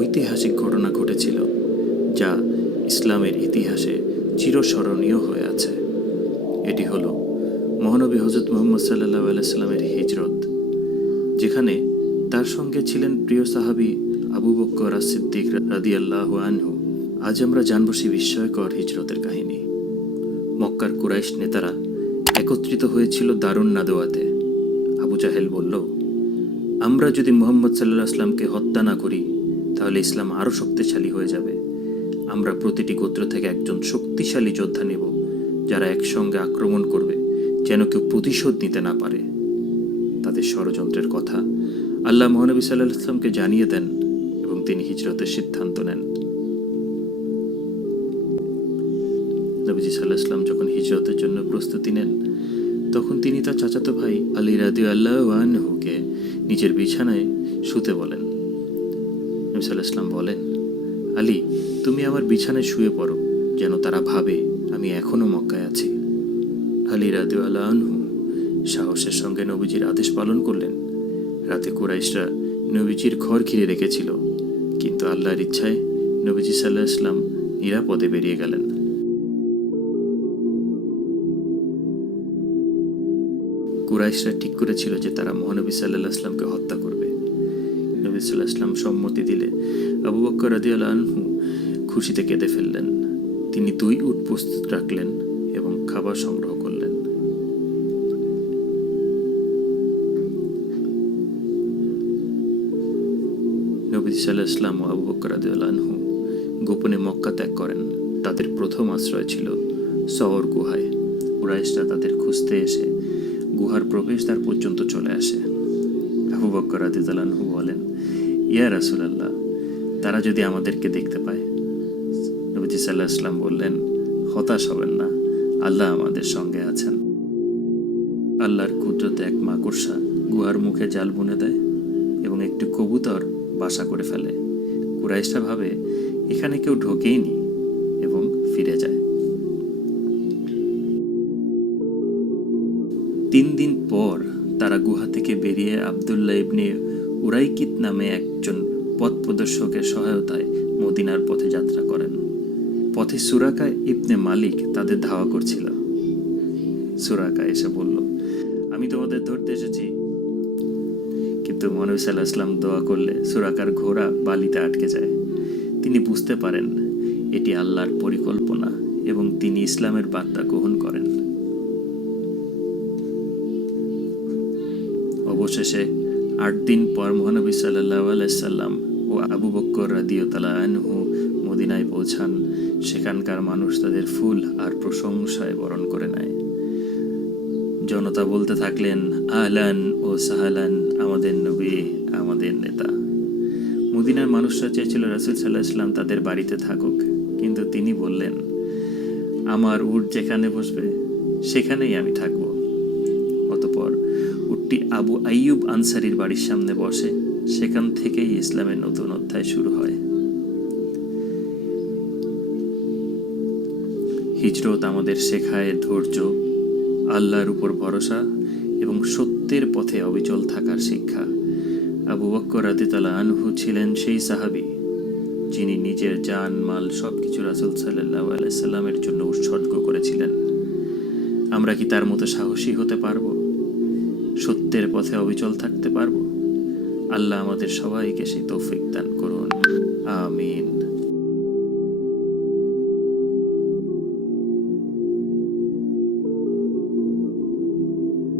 ঐতিহাসিক ঘটনা ঘটেছিল যা ইসলামের ইতিহাসে চিরস্মরণীয় হয়ে আছে। এটি হলো মহানবী হজরত মুহাম্মদ সাল্লাল্লাহু আলাইহি সাল্লামের হিজরত, যেখানে তার সঙ্গে ছিলেন প্রিয় সাহাবী আবু বকর as-সিদ্দিক রাদিয়াল্লাহু আনহু। আজ আমরা জানব সেই বিস্ময়কর হিজরতের কাহিনী। মক্কার কুরাইশ নেতারা একত্রিত হয়েছিল দারুন নাদওয়াতে। আবু জাহেল বলল, আমরা যদি মুহাম্মদ সাল্লাল্লাহু আলাইহি সাল্লামকে হত্যা না করি তাহলে ইসলাম আরও শক্তিশালী হয়ে যাবে। আমরা প্রতিটি গোত্র থেকে একজন শক্তিশালী যোদ্ধা নেব, যারা একসঙ্গে আক্রমণ করবে, যেন কেউ প্রতিশোধ নিতে না পারে। তাদের ষড়যন্ত্রের কথা আল্লাহ মহানবী সাল্লাল্লাহু আলাইহি সাল্লামকে জানিয়ে দেন এবং তিনি হিজরতের সিদ্ধান্ত নেন। নবীজি সাল্লাল্লাহু আলাইহি সাল্লাম যখন হিজরতের জন্য প্রস্তুতি নেন, তখন তিনি তার চাচাতো ভাই আলী রাদিয়াল্লাহু আনহুকে নিজের বিছানায় শুতে বলেন। নবী সাল্লাল্লাহু আলাইহি সাল্লাম বলেন, আলী, তুমি আমার বিছানায় শুয়ে পড়ো, যেন তারা ভাবে আমি এখনও মক্কায় আছি। আলী রাদিয়াল্লাহু আনহু সাহসের সঙ্গে নবীজির আদেশ পালন করলেন। রাতে কুরাইশরা নবীজির ঘর ঘিরে রেখেছিল, কিন্তু আল্লাহর ইচ্ছায় নবীজি সাল্লাল্লাহু আলাইহি সাল্লাম নিরাপদে বেরিয়ে গেলেন। কুরাইশরা ঠিক করেছিল যে তারা মহানবী সাল্লাল্লাহু আলাইহি সাল্লামকে হত্যা করবে। নবী সাল্লাল্লাহু আলাইহি সাল্লাম সম্মতি দিলে আবু বকর রাদিয়াল্লাহু আনহু খুশিতে কেঁদে ফেললেন। তিনি 2 উট প্রস্তুত রাখলেন এবং খাবার সংগ্রহ করলেন। নবী সাল্লাল্লাহু আলাইহি সাল্লাম ও আবু বকর রাদিয়াল্লাহু আনহু গোপনে মক্কা ত্যাগ করেন। তাদের প্রথম আশ্রয় ছিল সওর গুহায়। কুরাইশরা তাদের খুঁজতে এসে গুহার প্রবেশদ্বার পর্যন্ত চলে আসে। আবু বকর রাদিয়াল্লাহু আনহু বলেন, ইয়া রাসূলুল্লাহ, তারা যদি আমাদেরকে দেখতে পায়? নবীজি সাল্লাল্লাহু আলাইহি সাল্লাম বললেন, হতাশ হবেন না, আল্লাহ আমাদের সঙ্গে আছেন। আল্লাহর কুদরতে এক মাকড়সা গুহার মুখে জাল বুনে দেয় এবং একটি কবুতর বাসা করে ফেলে। কুরাইশরা ভাবে এখানে কেউ ঢোকেইনি এবং ফিরে যায়। 3 দিন পর তারা গুহা থেকে বেরিয়ে আব্দুল্লাহ ইবনে উরাইকিত নামে একজন পথ প্রদর্শকের সহায়তায় মদিনার পথে যাত্রা করেন। পথে সুরাকা ইবনে মালিক তাদের ধাওয়া করছিল। সুরাকা এসে বলল, আমি তোমাদের ধরতে এসেছি। কিন্তু মহানবী সাল্লাল্লাহু আলাইহি সাল্লাম দোয়া করলে সুরাকার ঘোড়া বালিতে আটকে যায়। তিনি বুঝতে পারেন এটি আল্লাহর পরিকল্পনা এবং তিনি ইসলামের বার্তা গ্রহণ করেন। অবশেষে 8 দিন পর মহানবী সাল্লাল্লাহু আলাইহি সাল্লাম ও আবু বকর রাদিয়াল্লাহু আনহু মদিনায় পৌঁছান। সেখানকার মানুষ তাদের ফুল আর প্রশংসায় বরণ করে নেয়। জনতা বলতে থাকলেন, আহলান ও সাহালান, আমাদের নবী, আমাদের নেতা। মদিনার মানুষরা চেয়েছিল রাসূল সাল্লাল্লাহু আলাইহি সাল্লাম তাদের বাড়িতে থাকুক, কিন্তু তিনি বললেন, আমার উট যেখানে বসবে সেখানেই আমি থাকব। অতঃপর উটটি আবু আইয়ুব আনসারীর বাড়ির সামনে বসে। সেখান থেকেই ইসলামের নতুন অধ্যায় শুরু হয়। হিজরত আমাদের শেখায় ধৈর্য, আল্লাহর উপর ভরসা এবং সত্যের পথে অবিচল থাকার শিক্ষা। আবু বকর রাদিয়াল্লাহু আনহু ছিলেন সেই সাহাবী যিনি নিজের জান মাল সবকিছু রাসূল সাল্লাল্লাহু আলাইহি সাল্লামের জন্য উৎসর্গ করেছিলেন। আমরা কি তার মতো সাহসী হতে পারবো? সত্যের পথে অবিচল থাকতে পারবো? আল্লাহ আমাদের সবাইকে সেই তৌফিক দান করুন।